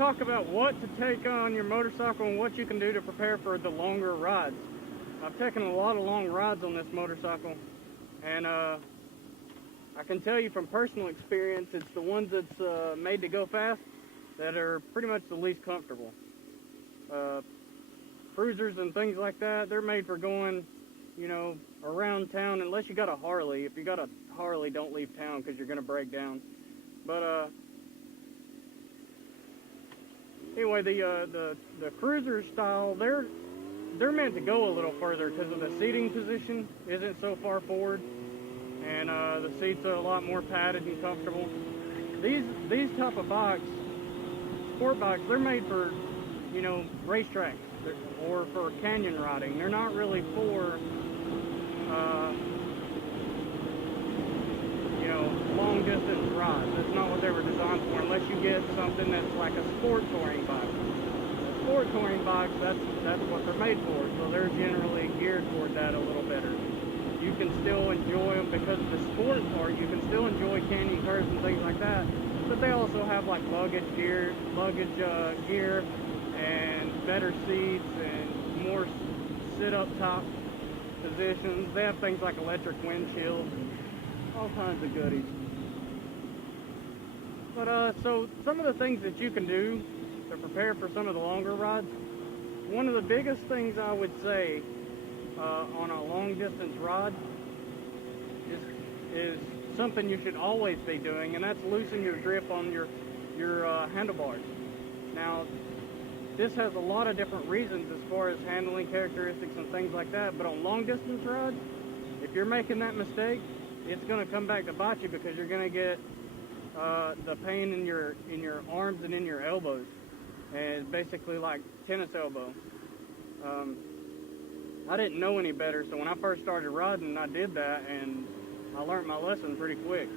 talk about what to take on your motorcycle and what you can do to prepare for the longer rides. I've taken a lot of long rides on this motorcycle, and I can tell you from personal experience, it's the ones that's made to go fast that are pretty much the least comfortable. Cruisers and things like that, they're made for going, you know, around town, unless you got a Harley. If you got a Harley, don't leave town because you're going to break down. But anyway, the cruiser style, they're meant to go a little further because of the seating position isn't so far forward, and the seats are a lot more padded and comfortable. These type of bikes, sport bikes, they're made for, you know, racetracks or for canyon riding. They're not really for you know, long distance rides. That's not what they were designed for, unless you get something that's like a sport touring bike. Sport touring bikes, that's what they're made for, so they're generally geared toward that a little better. You can still enjoy them because of the sport part. You can still enjoy canyon curves and things like that, but they also have like luggage gear, and better seats and more sit-up top positions. They have things like electric windshields, all kinds of goodies. But so some of the things that you can do to prepare for some of the longer rides, one of the biggest things I would say on a long distance ride is something you should always be doing, and that's loosen your grip on your handlebars. Now, this has a lot of different reasons as far as handling characteristics and things like that, but on long distance rides, if you're making that mistake, it's going to come back to bite you, because you're going to get the pain in your arms and in your elbows, and it's basically like tennis elbow. I didn't know any better, so when I first started riding, I did that, and I learned my lesson pretty quick.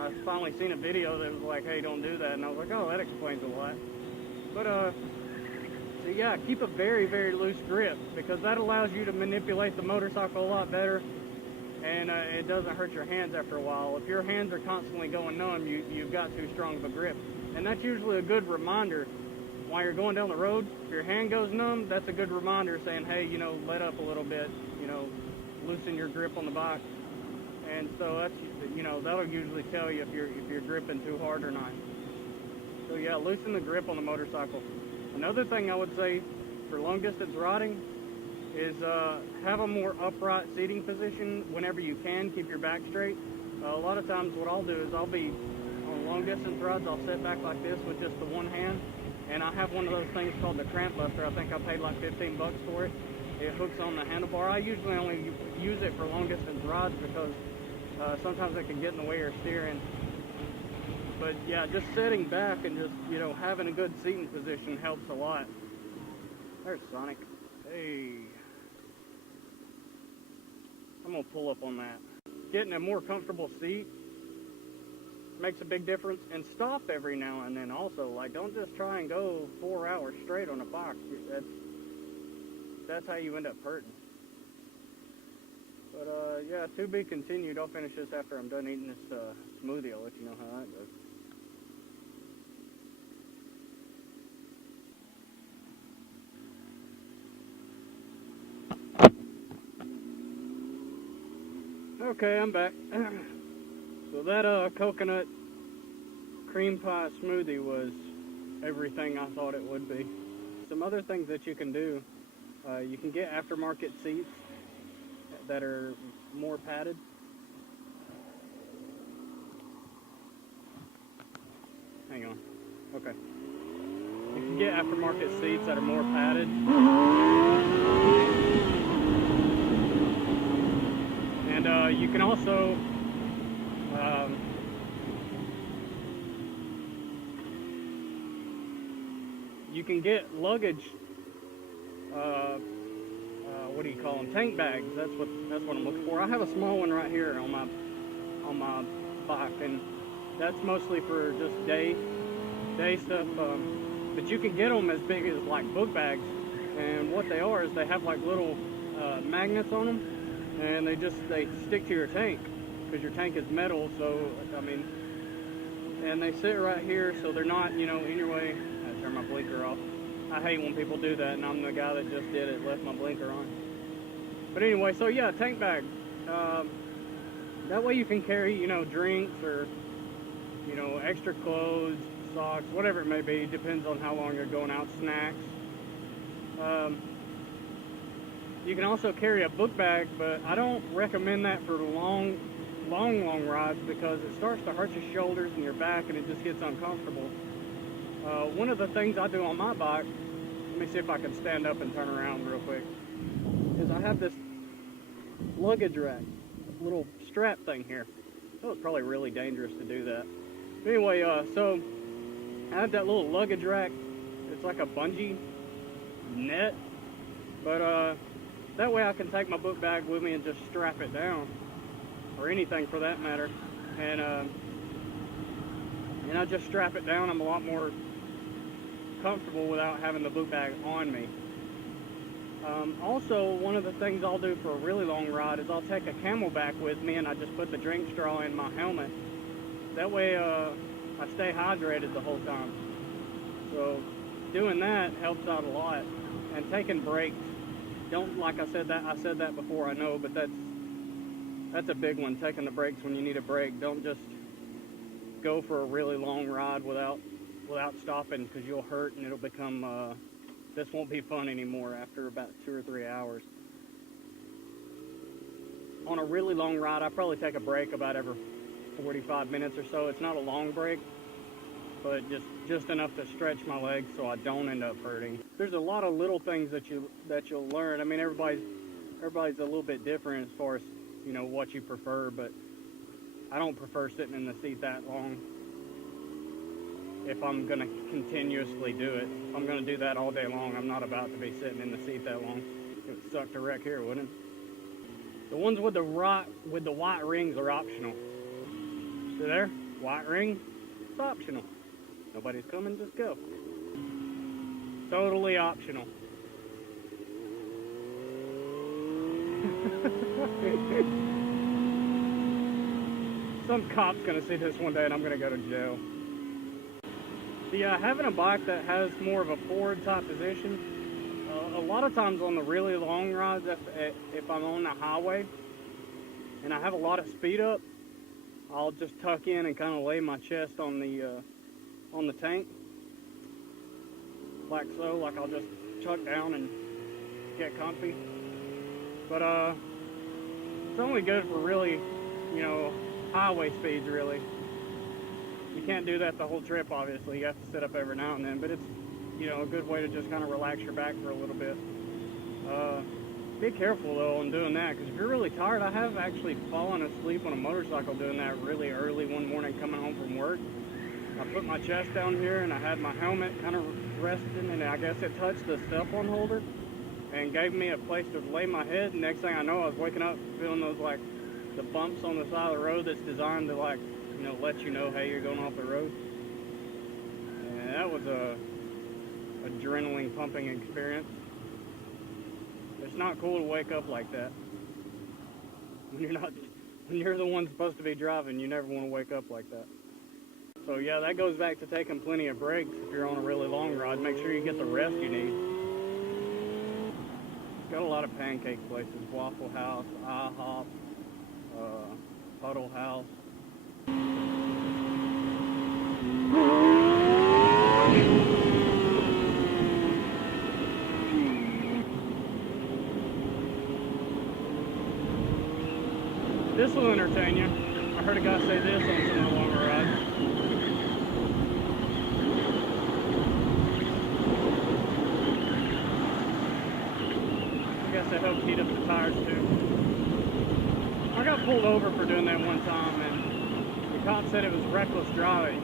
I finally seen a video that was like, hey, don't do that, and I was like, oh, that explains a lot. But so yeah, keep a very, very loose grip, because that allows you to manipulate the motorcycle a lot better, and it doesn't hurt your hands after a while. If your hands are constantly going numb, you've got too strong of a grip, and that's usually a good reminder while you're going down the road. If your hand goes numb, that's a good reminder saying, hey, you know, let up a little bit, you know, loosen your grip on the bike. And so that's, you know, that'll usually tell you if you're gripping too hard or not. So yeah, loosen the grip on the motorcycle. Another thing I would say for long distance riding is have a more upright seating position whenever you can. Keep your back straight. A lot of times what I'll do is I'll be on long distance rides, I'll sit back like this with just the one hand, and I have one of those things called the cramp buster. I think I paid like 15 bucks for it. It hooks on the handlebar. I usually only use it for long distance rides because sometimes it can get in the way of steering. But yeah, just sitting back and just, you know, having a good seating position helps a lot. There's Sonic. Hey. I'm gonna pull up on that. Getting a more comfortable seat makes a big difference, and stop every now and then also. Like, don't just try and go 4 hours straight on a bike. That's how you end up hurting. But yeah, to be continued. I'll finish this after I'm done eating this smoothie. I'll let you know how that goes. Okay, I'm back. So that coconut cream pie smoothie was everything I thought it would be. Some other things that you can do, you can get aftermarket seats that are more padded. Hang on. Okay. You can get aftermarket seats that are more padded. And you can also you can get luggage, what do you call them, tank bags. That's what I'm looking for. I have a small one right here on my bike, and that's mostly for just day stuff. But you can get them as big as like book bags, and what they are is they have like little magnets on them, and they stick to your tank, because your tank is metal. So I mean, and they sit right here so they're not, you know, in your way. I turn my blinker off. I hate when people do that, and I'm the guy that just did it, left my blinker on. But anyway, so yeah, tank bag. That way you can carry, you know, drinks or, you know, extra clothes, socks, whatever it may be. Depends on how long you're going out. Snacks. You can also carry a book bag, but I don't recommend that for long rides because it starts to hurt your shoulders and your back, and it just gets uncomfortable. One of the things I do on my bike, let me see if I can stand up and turn around real quick, is I have this luggage rack, little strap thing here. So it's probably really dangerous to do that. But anyway, so I have that little luggage rack. It's like a bungee net, but that way I can take my book bag with me and just strap it down, or anything for that matter, and I just strap it down. I'm a lot more comfortable without having the book bag on me. Also, one of the things I'll do for a really long ride is I'll take a Camelback with me, and I just put the drink straw in my helmet. That way I stay hydrated the whole time. So doing that helps out a lot. And taking breaks. Don't, like I said that before, I know, but that's a big one, taking the breaks when you need a break. Don't just go for a really long ride without stopping, because you'll hurt and it'll become, this won't be fun anymore after about 2 or 3 hours. On a really long ride, I probably take a break about every 45 minutes or so. It's not a long break, but just enough to stretch my legs so I don't end up hurting. There's a lot of little things that you'll learn. I mean, everybody's a little bit different as far as, you know, what you prefer, but I don't prefer sitting in the seat that long if I'm gonna continuously do it. If I'm gonna do that all day long, I'm not about to be sitting in the seat that long. It would suck to wreck here, wouldn't it? The ones with the white rings are optional. See there? White ring? It's optional. Nobody's coming, just go. Totally optional. Some cop's gonna see this one day and I'm gonna go to jail. Yeah, having a bike that has more of a forward type position, a lot of times on the really long rides, if I'm on the highway and I have a lot of speed up, I'll just tuck in and kind of lay my chest on the tank, like so. Like I'll just tuck down and get comfy. But it's only good for really, you know, highway speeds really. You can't do that the whole trip, obviously. You have to sit up every now and then, but it's, you know, a good way to just kind of relax your back for a little bit. Be careful though on doing that, because if you're really tired, I have actually fallen asleep on a motorcycle doing that really early one morning coming home from work. I put my chest down here and I had my helmet kind of resting, and I guess it touched the cell phone holder and gave me a place to lay my head. And next thing I know, I was waking up feeling those, like, the bumps on the side of the road that's designed to, like, you know, let you know, hey, you're going off the road. And that was a adrenaline pumping experience. It's not cool to wake up like that. When you're the one supposed to be driving, you never want to wake up like that. So yeah, that goes back to taking plenty of breaks if you're on a really long ride. Make sure you get the rest you need. Got a lot of pancake places, Waffle House, IHOP, Puddle House. This will entertain you. I heard a guy say this on some of the longer rides. I guess it helps heat up the tires too. I got pulled over for doing that one time, and the cop said it was reckless driving.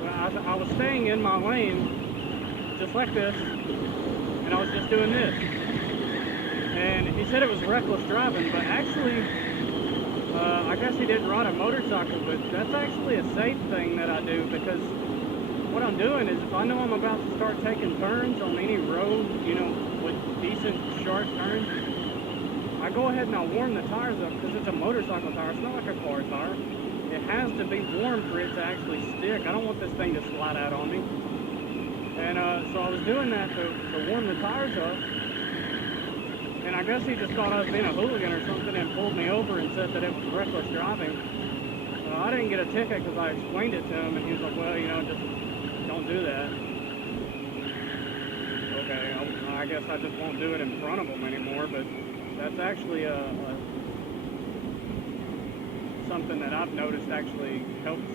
But I was staying in my lane, just like this, and I was just doing this. And he said it was reckless driving, but actually, I guess he didn't ride a motorcycle, but that's actually a safe thing that I do, because what I'm doing is if I know I'm about to start taking turns on any road, you know, with decent sharp turns, I go ahead and I warm the tires up, because it's a motorcycle tire. It's not like a car tire. it has to be warm for it to actually stick. I don't want this thing to slide out on me. And so I was doing that to warm the tires up. And I guess he just thought I was being a hooligan or something and pulled me over and said that it was reckless driving. I didn't get a ticket because I explained it to him, and he was like, well, you know, just don't do that. Okay, I guess I just won't do it in front of him anymore, but that's actually something that I've noticed actually helps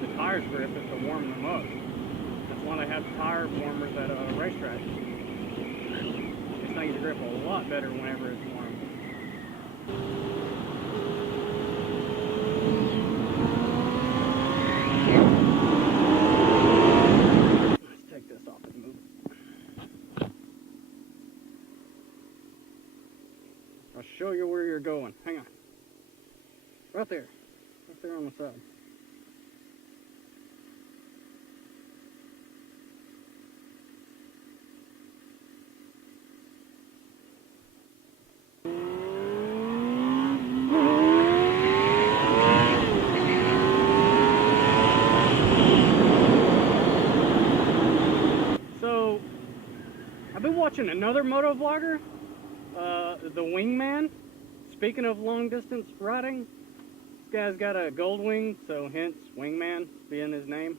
the tires grip is to warm them up. That's why they have tire warmers at racetracks. These things grip a lot better whenever it's warm. Let's take this off and move it. I'll show you where you're going. Hang on. Right there. Right there on the side. So, I've been watching another motovlogger, the Wingman. Speaking of long distance riding, this guy's got a goldwing, so hence Wingman being his name.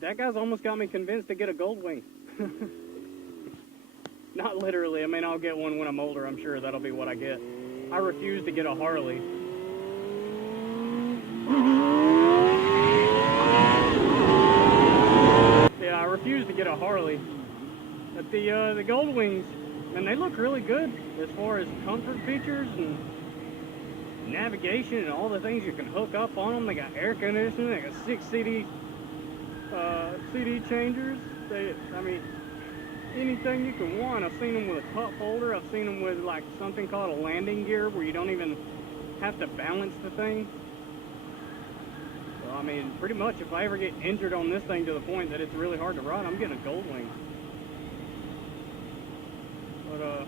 That guy's almost got me convinced to get a goldwing. Not literally, I mean, I'll get one when I'm older, I'm sure that'll be what I get. I refuse to get a Harley. Yeah, I refuse to get a Harley. But the Goldwings, and they look really good as far as comfort features and navigation and all the things you can hook up on them. They got air conditioning, they got 6 CD changers. I mean, anything you can want. I've seen them with a cup holder. I've seen them with like something called a landing gear where you don't even have to balance the thing. So I mean, pretty much if I ever get injured on this thing to the point that it's really hard to ride, I'm getting a Goldwing. But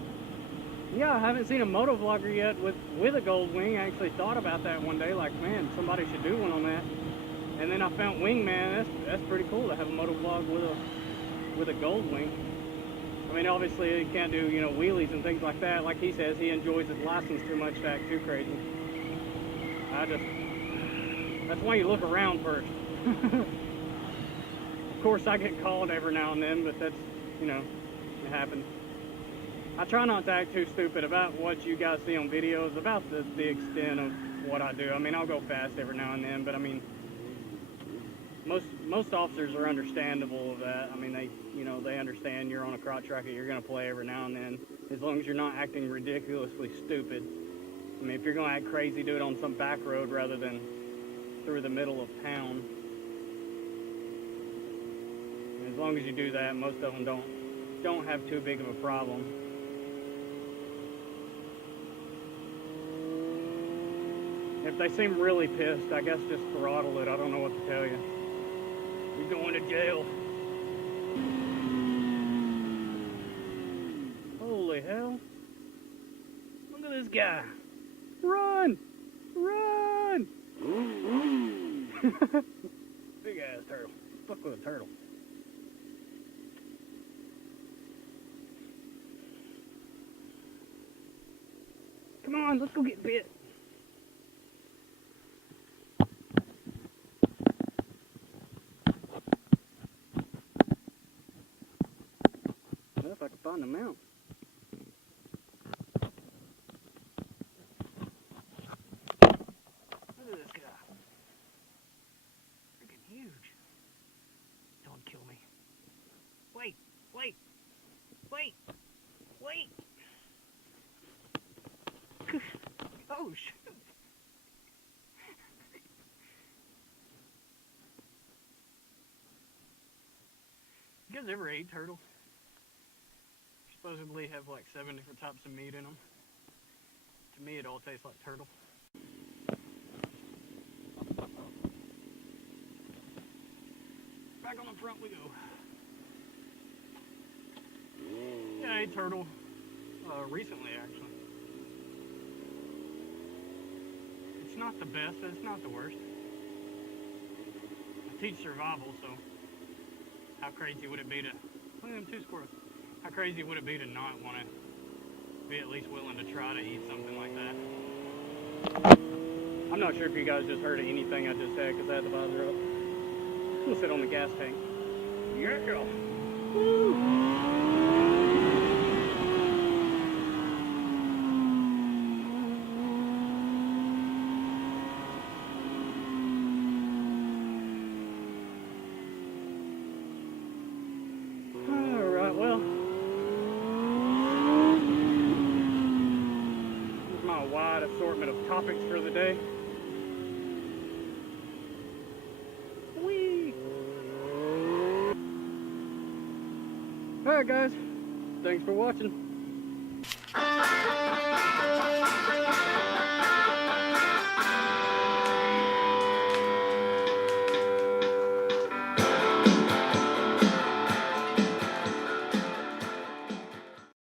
yeah, I haven't seen a motovlogger yet with a Goldwing. I actually thought about that one day, like, man, somebody should do one on that. And then I found Wingman. That's pretty cool to have a motovlog with a Goldwing. I mean, obviously you can't do, you know, wheelies and things like that. Like he says, he enjoys his license too much to act too crazy. That's why you look around first. Of course, I get called every now and then, but that's, you know, it happens. I try not to act too stupid about what you guys see on videos, about the extent of what I do. I mean, I'll go fast every now and then, but I mean, most officers are understandable of that. I mean, they understand you're on a crotch racket, you're going to play every now and then, as long as you're not acting ridiculously stupid. I mean, if you're going to act crazy, do it on some back road rather than through the middle of town. And as long as you do that, most of them don't have too big of a problem. If they seem really pissed, I guess just throttle it. I don't know what to tell you. You're going to jail. Holy hell. Look at this guy. Run! Run! Big ass turtle. Fuck with a turtle. Come on, let's go get bit. If I can find the mount. Look at this guy. Freaking huge. Don't kill me. Wait, wait, wait, wait. Oh, shoot. You guys ever ate turtle? Supposedly have like 7 different types of meat in them. To me, it all tastes like turtle. Back on the front we go. Yeah, I ate turtle recently, actually. not the best, but it's not the worst. I teach survival, so how crazy would it be to, look at them 2 squirrels. How crazy would it be to not want to be at least willing to try to eat something like that? I'm not sure if you guys just heard anything I just said because I had the visor up. I'm gonna sit on the gas tank. Yeah, girl. Woo. Assortment of topics for the day. Whee! Alright guys, thanks for watching.